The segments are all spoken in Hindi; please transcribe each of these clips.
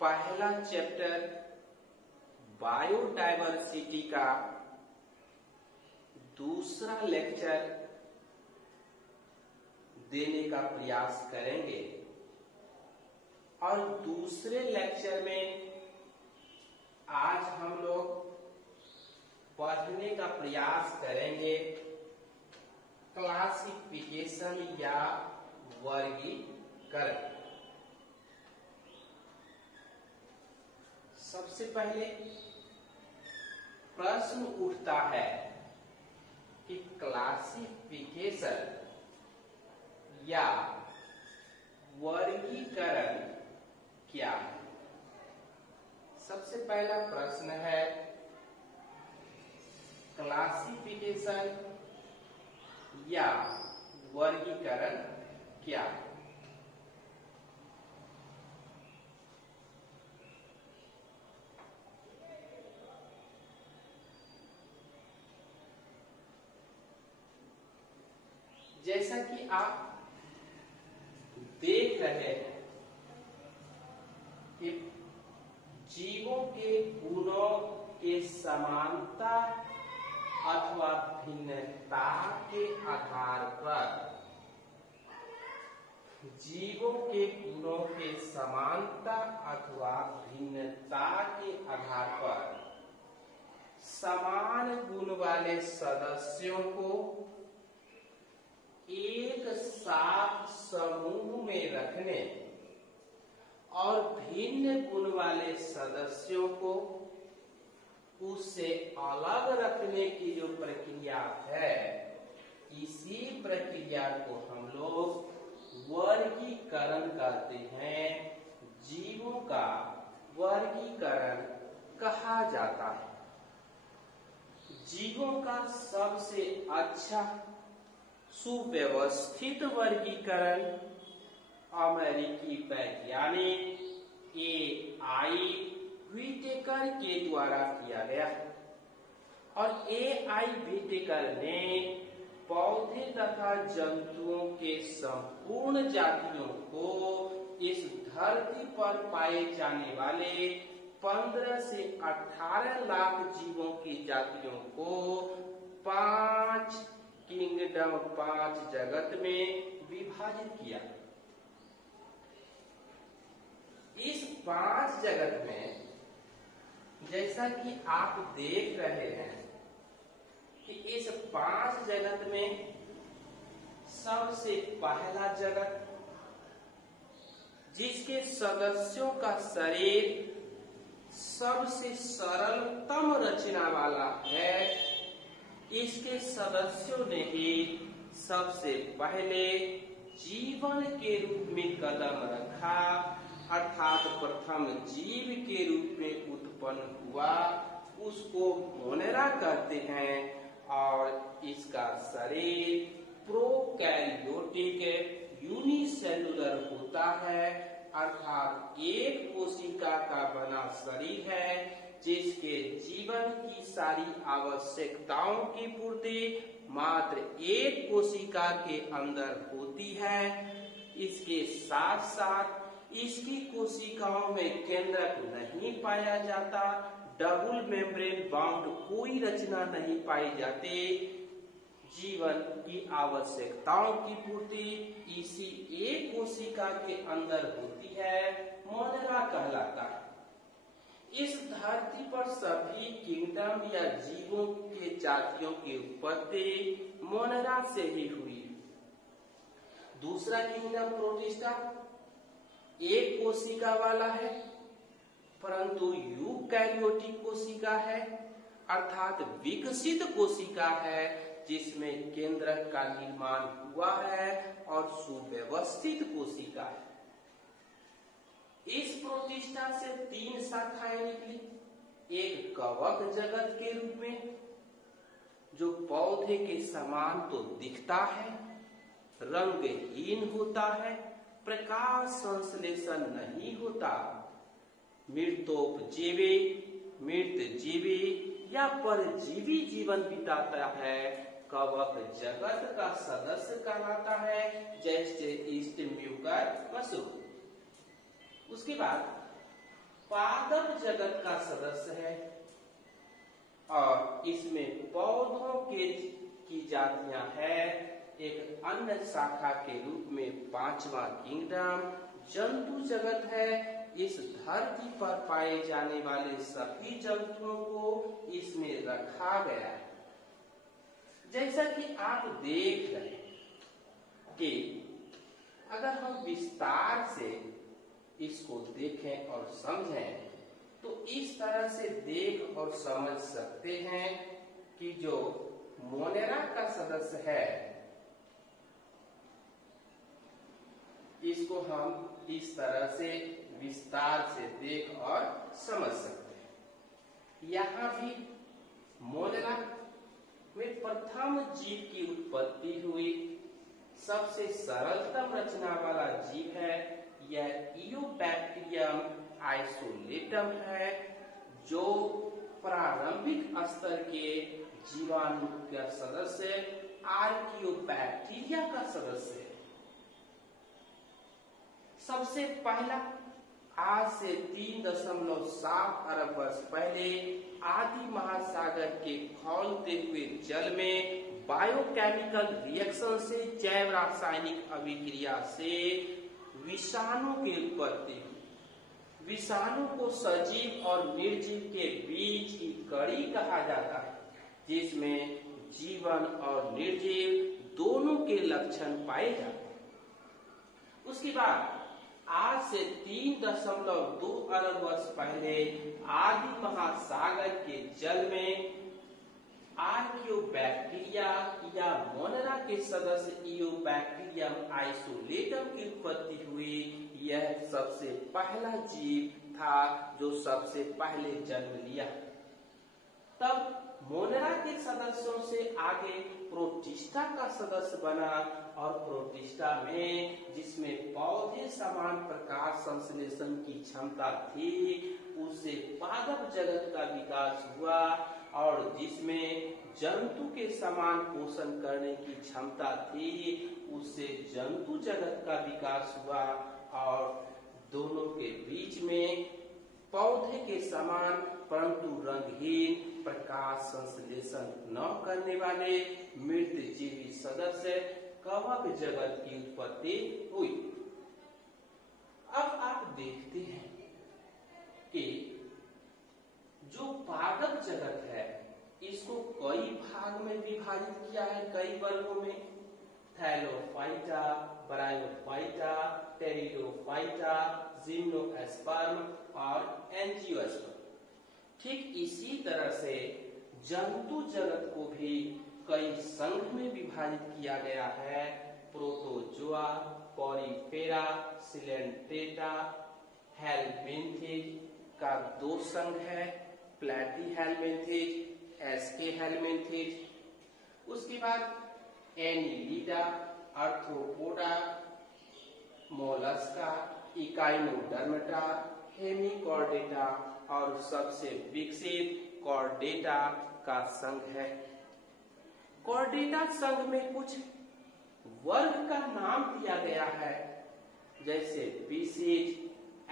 पहला चैप्टर बायोडायवर्सिटी का दूसरा लेक्चर देने का प्रयास करेंगे और दूसरे लेक्चर में आज हम लोग पढ़ने का प्रयास करेंगे क्लासिफिकेशन या वर्गीकरण। सबसे पहले प्रश्न उठता है कि क्लासिफिकेशन या वर्गीकरण क्या है। सबसे पहला प्रश्न है क्लासिफिकेशन या वर्गीकरण क्या है। जैसा कि आप देख रहे हैं कि जीवों के गुणों के समानता अथवा भिन्नता के आधार पर, जीवों के गुणों के समानता अथवा भिन्नता के आधार पर समान गुण वाले सदस्यों को एक साथ समूह में रखने और भिन्न गुण वाले सदस्यों को उससे अलग रखने की जो प्रक्रिया है, इसी प्रक्रिया को हम लोग वर्गीकरण कहते हैं। जीवों का वर्गीकरण कहा जाता है। जीवों का सबसे अच्छा सुव्यवस्थित वर्गीकरण अमेरिकी वैज्ञानिक A.I. व्हिटेकर के द्वारा किया गया और A.I. व्हिटेकर ने पौधे तथा जंतुओं के संपूर्ण जातियों को इस धरती पर पाए जाने वाले 15 से 18 लाख जीवों की जातियों को 5 किंगडम 5 जगत में विभाजित किया। इस 5 जगत में जैसा कि आप देख रहे हैं कि इस 5 जगत में सबसे पहला जगत जिसके सदस्यों का शरीर सबसे सरलतम रचना वाला है, इसके सदस्यों ने ही सबसे पहले जीवन के रूप में कदम रखा, अर्थात प्रथम जीव के रूप में उत्पन्न हुआ, उसको मोनेरा कहते हैं और इसका शरीर प्रोकैरियोटिक यूनिसेलुलर होता है, अर्थात एक कोशिका का बना शरीर है जिसके जीवन की सारी आवश्यकताओं की पूर्ति मात्र एक कोशिका के अंदर होती है। इसके साथ साथ इसकी कोशिकाओं में केंद्रक नहीं पाया जाता, डबल मेम्ब्रेन बाउंड कोई रचना नहीं पाई जाती। जीवन की आवश्यकताओं की पूर्ति इसी एक कोशिका के अंदर होती है, मोनेरा कहलाता है। इस धरती पर सभी किंगडम या जीवों के जातियों की उत्पत्ति मोनेरा से ही हुई। दूसरा किंगडम प्रोटिस्टा एक कोशिका वाला है, परंतु यूकैरियोटिक कोशिका है, अर्थात विकसित कोशिका है जिसमें केंद्रक का निर्माण हुआ है और सुव्यवस्थित कोशिका है। इस प्रोटिस्टा से 3 शाखाएं निकली, एक कवक जगत के रूप में जो पौधे के समान तो दिखता है, रंगहीन होता है, प्रकाश संश्लेषण नहीं होता, मृतोपजीवी, मृतजीवी या परजीवी जीवन बिताता है, कवक जगत का सदस्य कहलाता है, जैसे ईस्ट म्यूकर पशु। उसके बाद पादप जगत का सदस्य है और इसमें पौधों की जातियां है। एक अन्य शाखा के रूप में पांचवा किंगडम जंतु जगत है। इस धरती पर पाए जाने वाले सभी जंतुओं को इसमें रखा गया है। जैसा कि आप देख रहे हैं कि अगर हम विस्तार से इसको देखें और समझें तो इस तरह से देख और समझ सकते हैं कि जो मोनेरा का सदस्य है इसको हम इस तरह से विस्तार से देख और समझ सकते हैं। यहाँ भी मोनेरा में प्रथम जीव की उत्पत्ति हुई। सबसे सरलतम रचना वाला जीव है यह इयोबैक्टीरियम आइसोलेटम है, जो प्रारंभिक स्तर के जीवाणु का सदस्य आर्कियोबैक्टीरिया का सदस्य है। सबसे पहला आज से 3.7 अरब वर्ष पहले आदि महासागर के खौलते हुए जल में बायोकेमिकल रिएक्शन से जैव रासायनिक अभिक्रिया से विषाणु की उत्पत्ति हुई। विषाणु को सजीव और निर्जीव के बीच की कड़ी कहा जाता है, जिसमें जीवन और निर्जीव दोनों के लक्षण पाए जाते हैं। उसके बाद आज से 3.2 अरब वर्ष पहले आदि महासागर के जल में आर्कियोबैक्टीरिया या मोनेरा के सदस्य इयोबैक्टीरियम आइसोलेटम की उत्पत्ति हुई। यह सबसे पहला जीव था जो सबसे पहले जन्म लिया। तब मोनेरा के सदस्यों से आगे प्रोटिस्टा का सदस्य बना और प्रोटिस्टा में जिसमें पौधे समान प्रकाश संश्लेषण की क्षमता थी उससे पादप जगत का विकास हुआ और जिसमें जंतु के समान पोषण करने की क्षमता थी उससे जंतु जगत का विकास हुआ और दोनों के बीच में पौधे के समान परंतु रंगहीन प्रकाश संश्लेषण न करने वाले मृत जीवी सदस्य कवक जगत की उत्पत्ति हुई। अब आप देखते हैं कि जो पादप जगत है इसको कई भाग में विभाजित किया है, कई वर्गों में। थैलोफाइटा, ब्रायोफाइटा, टेरिडोफाइटा, जिम्नोस्पर्म और एंजियोस्पर्म। ठीक इसी तरह से जंतु जगत को भी कई संघ में विभाजित किया गया है। प्रोटोजोआ, पोरिफेरा, सिलेंट्रेटा, हेलमिन्थिज का 2 संघ है, प्लेटीहेलमिन्थिज, एस्के हेलमिन्थिज। उसके बाद Annelida, arthropoda, Mollusca, Echinodermata, Hemichordata और सबसे विकसित कॉर्डेटा का संघ है। कॉर्डेटा संघ में कुछ वर्ग का नाम दिया गया है, जैसे स्पीशीज,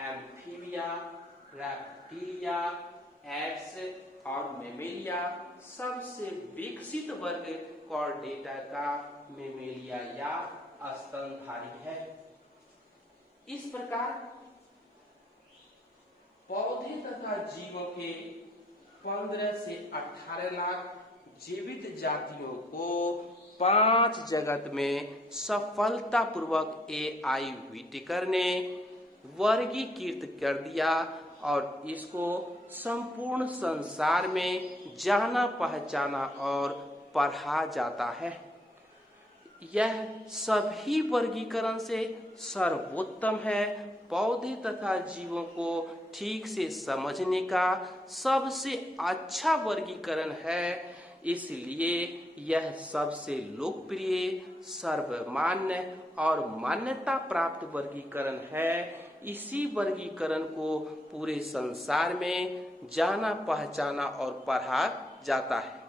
एम्फीबिया, रेप्टिलिया, एप्स और मेमेलिया। सबसे विकसित वर्ग कॉर्डेटा का मेमेलिया या स्तनधारी है। इस प्रकार पौधे तथा जीवों के 15 से 18 लाख जीवित जातियों को 5 जगत में सफलतापूर्वक ए.आई. व्हिटेकर ने वर्गीकृत कर दिया और इसको संपूर्ण संसार में जाना पहचाना और पढ़ा जाता है। यह सभी वर्गीकरण से सर्वोत्तम है। पौधे तथा जीवों को ठीक से समझने का सबसे अच्छा वर्गीकरण है, इसलिए यह सबसे लोकप्रिय, सर्वमान्य और मान्यता प्राप्त वर्गीकरण है। इसी वर्गीकरण को पूरे संसार में जाना पहचाना और पढ़ा जाता है।